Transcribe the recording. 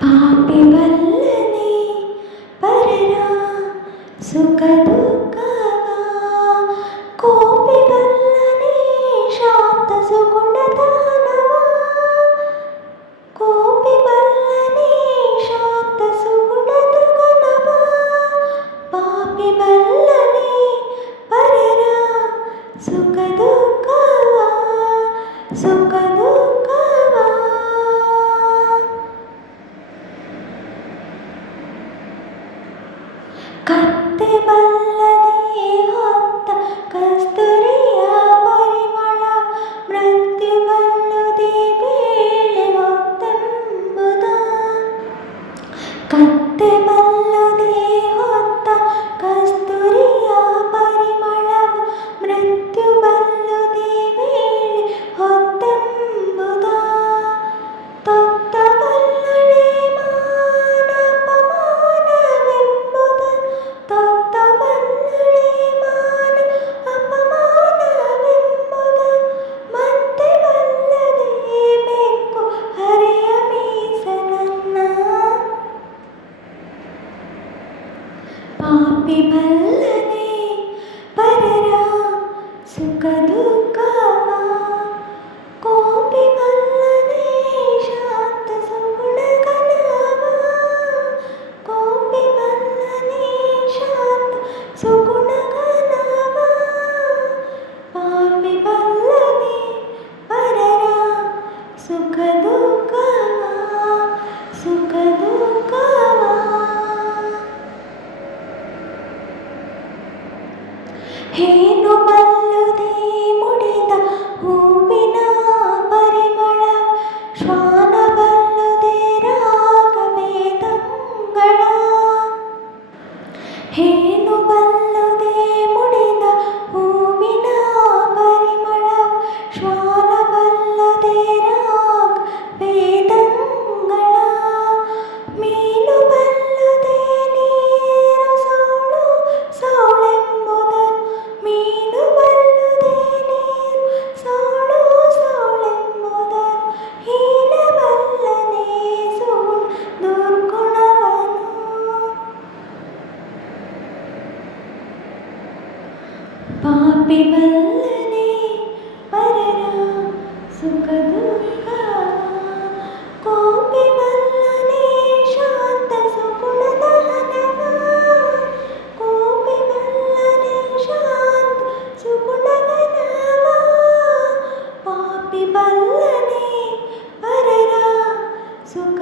ಪಾಪಿ ಬಲ್ಲನೆ ಪರರ ಸುಖ ದುಃಖವ, ಕೋಪಿ ಬಲ್ಲನೆ ಶಾಂತ ಸುಗುಣದಾನವ, ಕೋಪಿ ಬಲ್ಲನೆ ಶಾಂತ ಸುಗುಣದಾನವ, ಪಾಪಿ ಬಲ್ಲನೆ ಪರರ ಸುಖ ದುಃಖವ, ಸುಖ ದುಃಖವ. ಕತ್ತೆ ಬಲ್ಲದೆ ಹೊತ್ತ ಕಸ್ತೂರಿಯ ಪರಿಮಳ, ಮೃತ್ಯು ಬಲ್ಲುದೇ ಬೇಳೆ ಹೊತ್ತೆಂಬುದ. ಕತ್ತೆ ಬಲ್ಲದೆ ಹೊತ್ತ ಕಸ್ತೂರಿಯ ಪರಿಮಳ, ಮೃತ್ಯು ಬಲ್ಲುದೇ ಬೇಳೆ ಹೊತ್ತೆಂಬುದ. ತೊತ್ತ ಬಲ್ಲಳೆ ಮಾನಪಮಾನವೆಂಬುದ, ತೊತ್ತ ಬಲ್ಲಳೆ ಮಾನ ಅಪಮಾನವೆಂಬುದ. ಮತ್ತೆ ಬಲ್ಲದೆ ಬೆಕ್ಕು ಹರೆಯ ಮೀಸಲನ್ನ, ಪಾಪಿ ಬಲ್ಲನೆ ಪರರ ಸುಖ ದುಃಖವ, ಕೋಪಿ ಬಲ್ಲನೆ ಶಾಂತ ಸುಗುಣಗಣವ, ಕೋಪಿ ಬಲ್ಲನೆ ಶಾಂತ ಸುಗುಣಗಣವ, ಪಾಪಿ ಬಲ್ಲನೆ ಪರರ ಸುಖ ದುಃಖವ, ಸುಖ ದುಃಖವ. ಹೇನು ಬಲ್ಲುದೇ ಮುಡಿದ ಹೂವಿನ ಪರಿಮಳ, ಶ್ವಾನ ಬಲ್ಲುದೇ ರಾಗವೇದಂಗಳ. ಹೇನು ಬಲ್ಲುದೇ ಮುಡಿದ ಹೂವಿನ ಪರಿಮಳ, ಶ್ವಾನ ಬಲ್ಲುದೇ ರಾಗವೇದಂಗಳ. ಮೀನು ಬಲ್ಲುದೇ ನೀರು ಸೌಳು ಸೌಳೆಂಬುದನ್ನು, ಮೀನು ಬಲ್ಲುದೇ ನೀರು ಸೌಳು ಸೌಳೆಂಬುದನ್ನು. ಹೀನ ಬಲ್ಲನೆ ಸುಗುಣ ದುರ್ಗುಣವನು, ಪಾಪಿ ಬಲ್ಲನೆ ಪರರ ಸುಖ ದುಃಖವ, ಕೋಪಿ ಬಲ್ಲನೆ ಶಾಂತ ಸುಗುಣದಾನವ, ಕೋಪಿ ಬಲ್ಲನೆ ಶಾಂತ ಸುಗುಣಗಣವ, ಪಾಪಿ ಬಲ್ಲನೆ ಪರರ ಸುಖ